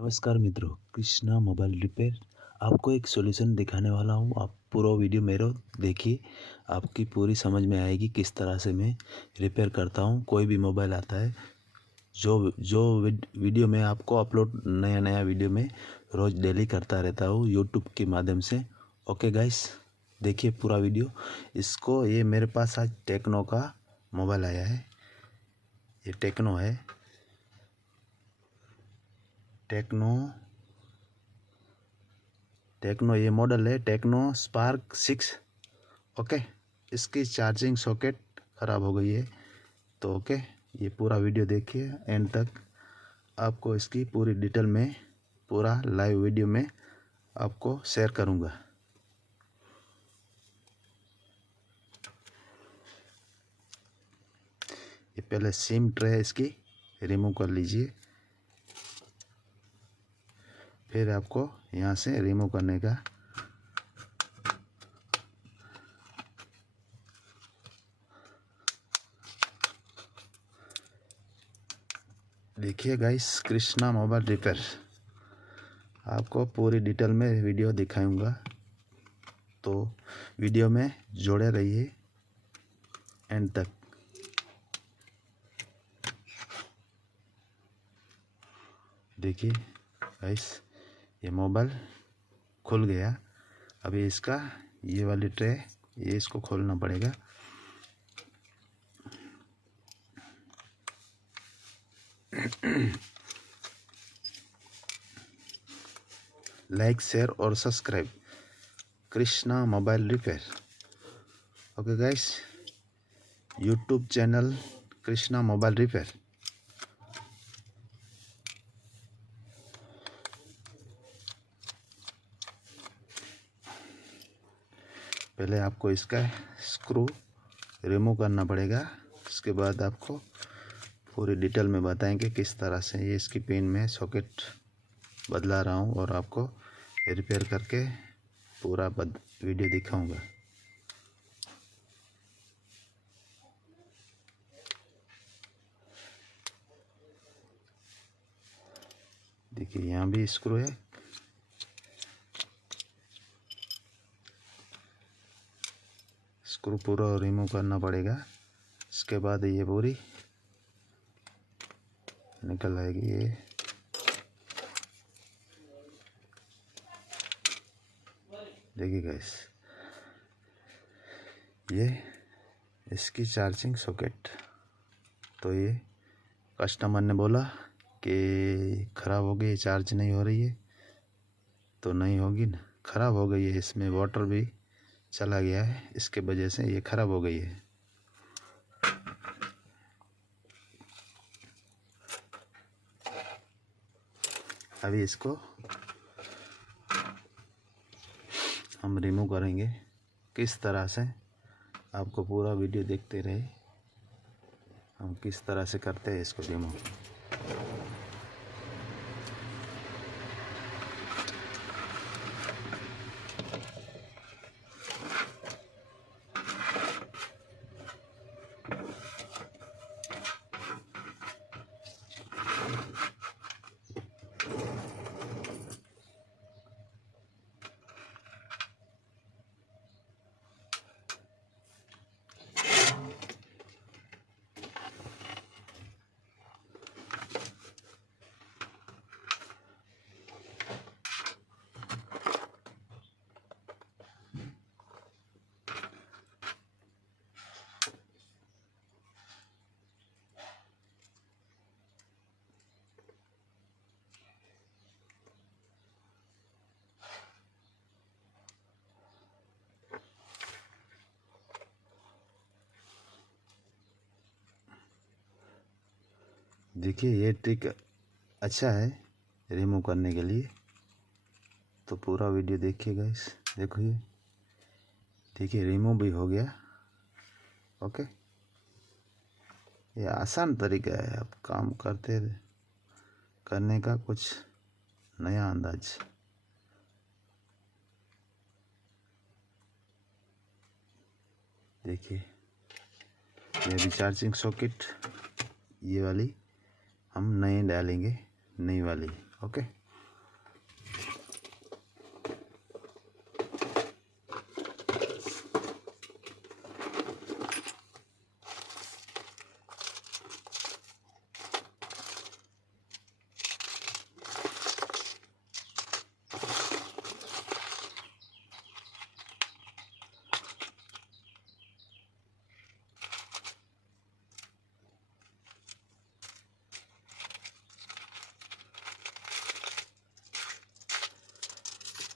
नमस्कार मित्रों, Krishna mobile repair आपको एक सॉल्यूशन दिखाने वाला हूँ। आप पूरा वीडियो मेरा देखिए, आपकी पूरी समझ में आएगी किस तरह से मैं रिपेयर करता हूँ। कोई भी मोबाइल आता है, जो जो वीडियो मैं आपको अपलोड नया नया वीडियो में रोज़ डेली करता रहता हूँ यूट्यूब के माध्यम से। ओके गाइस, देखिए पूरा वीडियो। ये मेरे पास आज टेक्नो का मोबाइल आया है। ये टेक्नो है, टेक्नो ये मॉडल है टेक्नो स्पार्क 6। ओके, इसकी चार्जिंग सॉकेट ख़राब हो गई है। तो ओके, ये पूरा वीडियो देखिए एंड तक। आपको इसकी पूरी डिटेल में पूरा लाइव वीडियो में आपको शेयर करूँगा। ये पहले सिम ट्रे इसकी रिमूव कर लीजिए, फिर आपको यहाँ से रिमूव करने का देखिए गाइस, कृष्णा मोबाइल रिपेयर आपको पूरी डिटेल में वीडियो दिखाऊंगा, तो वीडियो में जोड़े रहिए एंड तक। देखिए गाइस, ये मोबाइल खुल गया। अभी इसका ये वाली ट्रे ये इसको खोलना पड़ेगा। लाइक, शेयर और subscribe Krishna mobile repair. Okay guys, YouTube channel Krishna mobile repair. पहले आपको इसका स्क्रू रिमूव करना पड़ेगा, उसके बाद आपको पूरी डिटेल में बताएंगे किस तरह से ये इसकी पिन में सॉकेट बदला रहा हूँ और आपको रिपेयर करके पूरा वीडियो दिखाऊंगा। देखिए यहाँ भी स्क्रू है, स्क्रू पूरा रिमूव करना पड़ेगा। इसके बाद ये पूरी निकल आएगी। ये देखिए गाइस, ये इसकी चार्जिंग सॉकेट। तो ये कस्टमर ने बोला कि ख़राब हो गई, चार्ज नहीं हो रही है। तो नहीं होगी ना, ख़राब हो गई है, इसमें वाटर भी चला गया है, इसके वजह से ये ख़राब हो गई है। अभी इसको हम रिमूव करेंगे। किस तरह से आपको पूरा वीडियो देखते रहे, हम किस तरह से करते हैं इसको रिमूव। देखिए ये ट्रिक अच्छा है रिमूव करने के लिए, तो पूरा वीडियो देखिए गाइस। देखो ये देखिए रिमूव भी हो गया। ओके, ये आसान तरीका है, आप काम करने का कुछ नया अंदाज। देखिए ये भी चार्जिंग सॉकेट, ये वाली हम नई डालेंगे, नई वाली। ओके।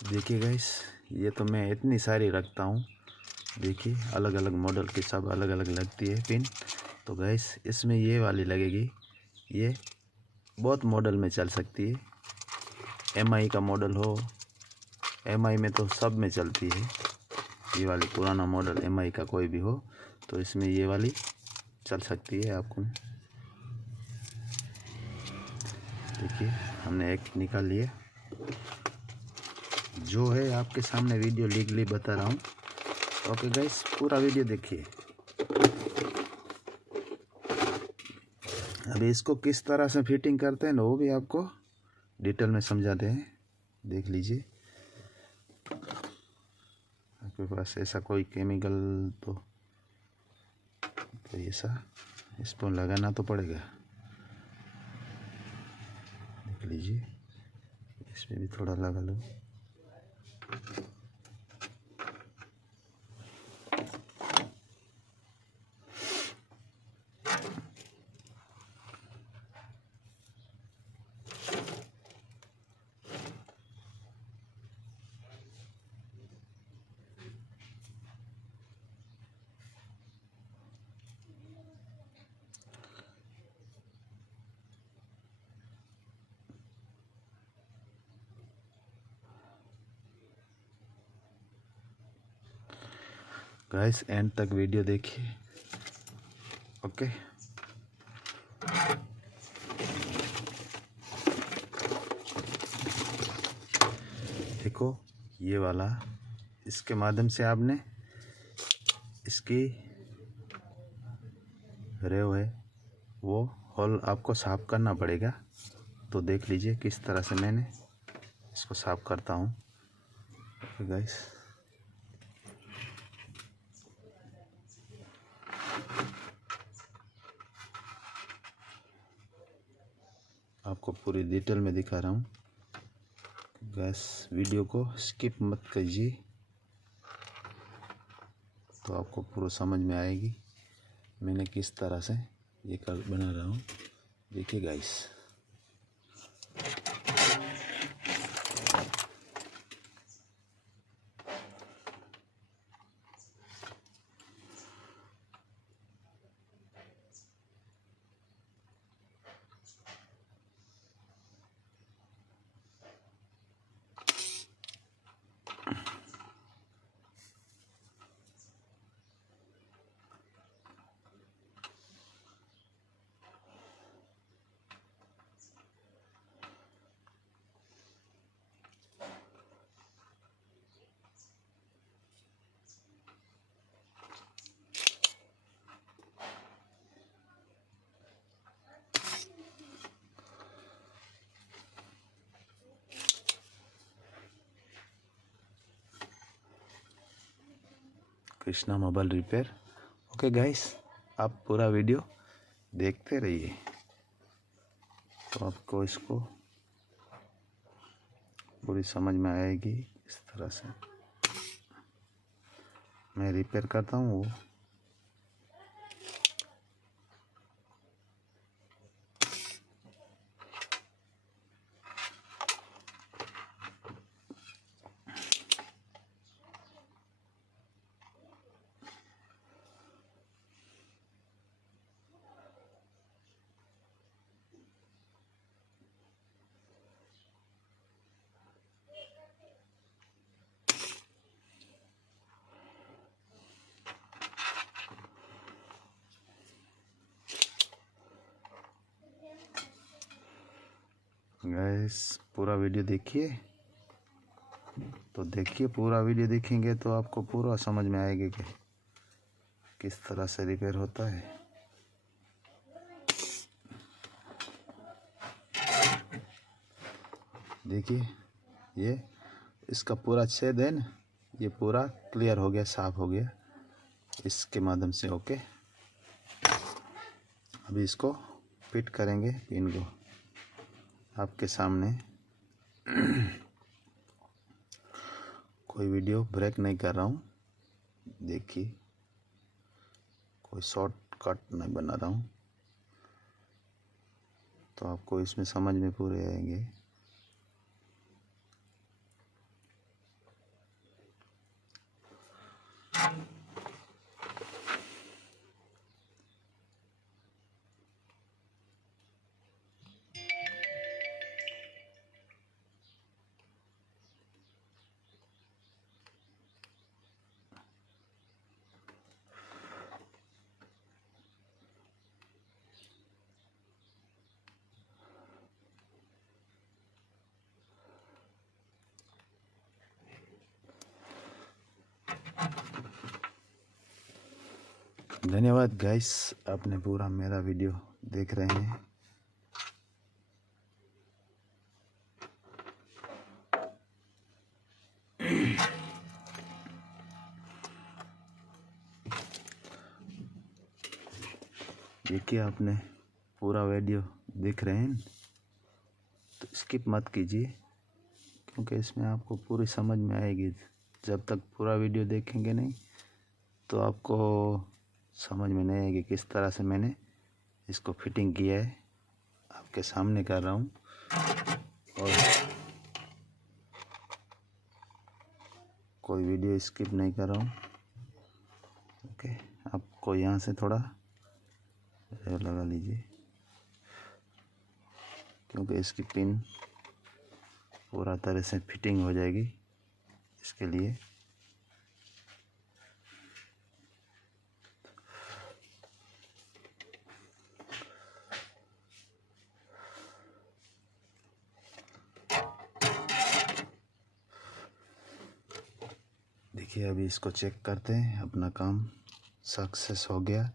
देखिए गाइस, ये तो मैं इतनी सारी रखता हूँ। देखिए अलग अलग मॉडल की सब अलग अलग लगती है पिन। तो गाइस इसमें ये वाली लगेगी, ये बहुत मॉडल में चल सकती है। एमआई का मॉडल हो, एमआई में तो सब में चलती है ये वाली। पुराना मॉडल एमआई का कोई भी हो तो इसमें ये वाली चल सकती है आपको। देखिए हमने एक निकाल लिया, जो है आपके सामने वीडियो लीगली बता रहा हूँ। ओके गाइस, पूरा वीडियो देखिए। अभी इसको किस तरह से फिटिंग करते हैं ना, वो भी आपको डिटेल में समझाते हैं, देख लीजिए। आपके पास ऐसा कोई केमिकल तो ऐसा इसको लगाना तो पड़ेगा, देख लीजिए। इसमें भी थोड़ा लगा लो। गाइस एंड तक वीडियो देखिए। ओके, देखो ये वाला, इसके माध्यम से आपने इसकी रेव है वो होल आपको साफ करना पड़ेगा। तो देख लीजिए किस तरह से मैंने इसको साफ करता हूँ। ओके गाइस, आपको पूरी डिटेल में दिखा रहा हूँ। गैस वीडियो को स्किप मत कीजिए, तो आपको पूरा समझ में आएगी मैंने किस तरह से ये कर बना रहा हूँ। देखिए guys, Krishna mobile repair. Okay guys, आप पूरा वीडियो देखते रहिए, तो आपको इसको पूरी समझ में आएगी। इस तरह से मैं रिपेयर करता हूँ वो। गैस पूरा वीडियो देखिए, तो देखिए पूरा वीडियो देखेंगे तो आपको पूरा समझ में आएगा कि किस तरह से रिपेयर होता है। देखिए ये इसका पूरा छेद है ना, ये पूरा क्लियर हो गया, साफ हो गया इसके माध्यम से। ओके, अभी इसको फिट करेंगे पिन को आपके सामने। कोई वीडियो ब्रेक नहीं कर रहा हूँ, देखिए कोई शॉर्टकट नहीं बना रहा हूँ, तो आपको इसमें समझ में पूरे आएंगे। धन्यवाद गाइस, आपने पूरा मेरा वीडियो देख रहे हैं। देखिए, आपने पूरा वीडियो देख रहे हैं तो स्किप मत कीजिए, क्योंकि इसमें आपको पूरी समझ में आएगी। जब तक पूरा वीडियो देखेंगे नहीं तो आपको समझ में नहीं आएगी किस तरह से मैंने इसको फिटिंग किया है। आपके सामने कर रहा हूँ और कोई वीडियो स्किप नहीं कर रहा हूँ। ओके, आपको यहाँ से थोड़ा लगा लीजिए, क्योंकि इसकी पिन पूरा तरह से फिटिंग हो जाएगी। इसके लिए देखिए, अभी इसको चेक करते हैं अपना काम सक्सेस हो गया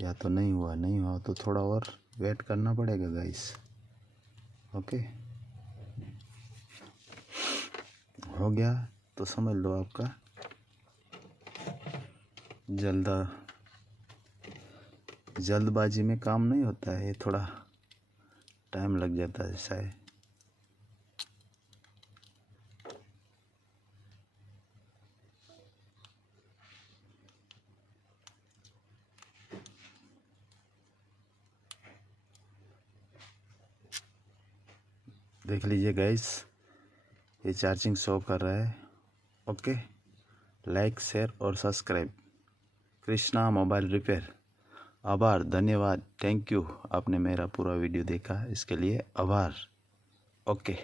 या तो नहीं हुआ। नहीं हुआ तो थोड़ा और वेट करना पड़ेगा गाइस। ओके, हो गया तो समझ लो आपका जल्दबाजी में काम नहीं होता है, ये थोड़ा टाइम लग जाता है शायद। देख लीजिए गाइस, ये चार्जिंग शो कर रहा है। ओके, लाइक, शेयर और सब्सक्राइब। Krishna mobile repair. आभार, धन्यवाद, थैंक यू। आपने मेरा पूरा वीडियो देखा, इसके लिए आभार। ओके।